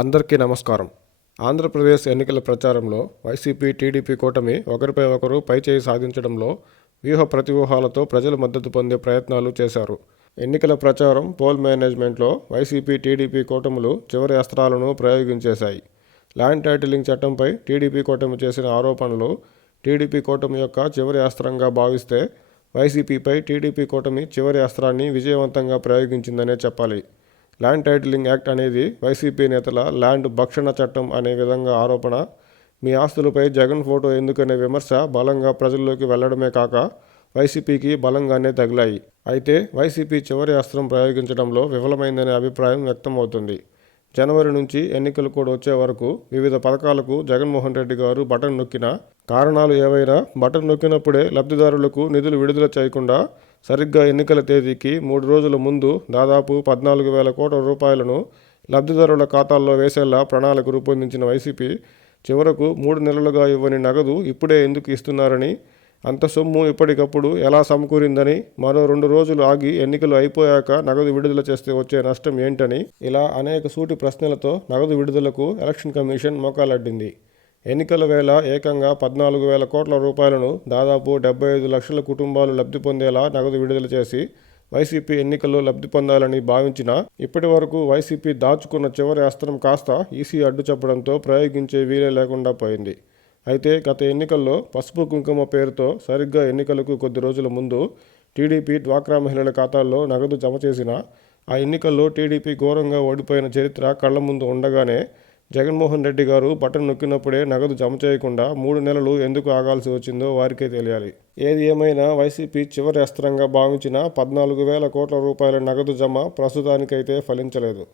అందరికీ నమస్కారం. ఆంధ్రప్రదేశ్ ఎన్నికల ప్రచారంలో వైసీపీ టీడీపీ కూటమి ఒకరిపై ఒకరు పైచేయి సాధించడంలో వ్యూహ ప్రతివ్యూహాలతో ప్రజల మద్దతు పొందే ప్రయత్నాలు చేశారు. ఎన్నికల ప్రచారం పోల్ మేనేజ్మెంట్లో వైసీపీ టీడీపీ కూటములు చివరి అస్త్రాలను ప్రయోగించేశాయి. ల్యాండ్ టైటిలింగ్ చట్టంపై టీడీపీ కూటమి చేసిన ఆరోపణలు టీడీపీ కూటమి యొక్క చివరి అస్త్రంగా భావిస్తే వైసీపీపై టీడీపీ కూటమి చివరి అస్త్రాన్ని విజయవంతంగా ప్రయోగించిందనే చెప్పాలి. ల్యాండ్ టైటిలింగ్ యాక్ట్ అనేది వైసీపీ నేతల ల్యాండ్ భక్షణ చట్టం అనే విధంగా ఆరోపణ. మీ ఆస్తులపై జగన్ ఫోటో ఎందుకనే విమర్శ బలంగా ప్రజల్లోకి వెళ్ళడమే కాక వైసీపీకి బలంగానే తగిలాయి. అయితే వైసీపీ చివరి అస్త్రం ప్రయోగించడంలో విఫలమైందనే అభిప్రాయం వ్యక్తమవుతుంది. జనవరి నుంచి ఎన్నికలు కూడా వచ్చే వరకు వివిధ పథకాలకు జగన్మోహన్ రెడ్డి గారు బటన్ నొక్కినా కారణాలు ఏవైనా బటన్ నొక్కినప్పుడే లబ్ధిదారులకు నిధులు విడుదల చేయకుండా సరిగ్గా ఎన్నికల తేదీకి మూడు రోజుల ముందు దాదాపు పద్నాలుగు వేల కోట్ల రూపాయలను లబ్ధిదారుల ఖాతాల్లో వేసేలా ప్రణాళిక రూపొందించిన వైసీపీ చివరకు మూడు నెలలుగా ఇవ్వని నగదు ఇప్పుడే ఎందుకు ఇస్తున్నారని అంత సొమ్ము ఇప్పటికప్పుడు ఎలా సమకూరిందని మరో రెండు రోజులు ఆగి ఎన్నికలు అయిపోయాక నగదు విడుదల చేస్తే వచ్చే నష్టం ఏంటని ఇలా అనేక సూటి ప్రశ్నలతో నగదు విడుదలకు ఎలక్షన్ కమిషన్ మోకాలడ్డింది. ఎన్నికల వేళ ఏకంగా పద్నాలుగు వేల కోట్ల రూపాయలను దాదాపు డెబ్బై ఐదు లక్షల కుటుంబాలు లబ్ధి పొందేలా నగదు విడుదల చేసి వైసీపీ ఎన్నికల్లో లబ్ధి పొందాలని భావించినా ఇప్పటి వరకు వైసీపీ దాచుకున్న చివరి అస్త్రం కాస్త ఈసీ అడ్డు చెప్పడంతో ప్రయోగించే వీలే లేకుండా పోయింది. అయితే గత ఎన్నికల్లో పసుపు కుంకుమ పేరుతో సరిగ్గా ఎన్నికలకు కొద్ది రోజుల ముందు టీడీపీ డ్వాక్రా మహిళల ఖాతాల్లో నగదు జమ చేసిన ఆ ఎన్నికల్లో టీడీపీ ఘోరంగా ఓడిపోయిన చరిత్ర కళ్ళ ముందు ఉండగానే జగన్మోహన్ రెడ్డి గారు బటన్ నొక్కినప్పుడే నగదు జమ చేయకుండా మూడు నెలలు ఎందుకు ఆగాల్సి వచ్చిందో వారికే తెలియాలి. ఏది ఏమైనా వైసీపీ చివరి అస్త్రంగా భావించిన పద్నాలుగు వేల కోట్ల రూపాయల నగదు జమ ప్రస్తుతానికైతే ఫలించలేదు.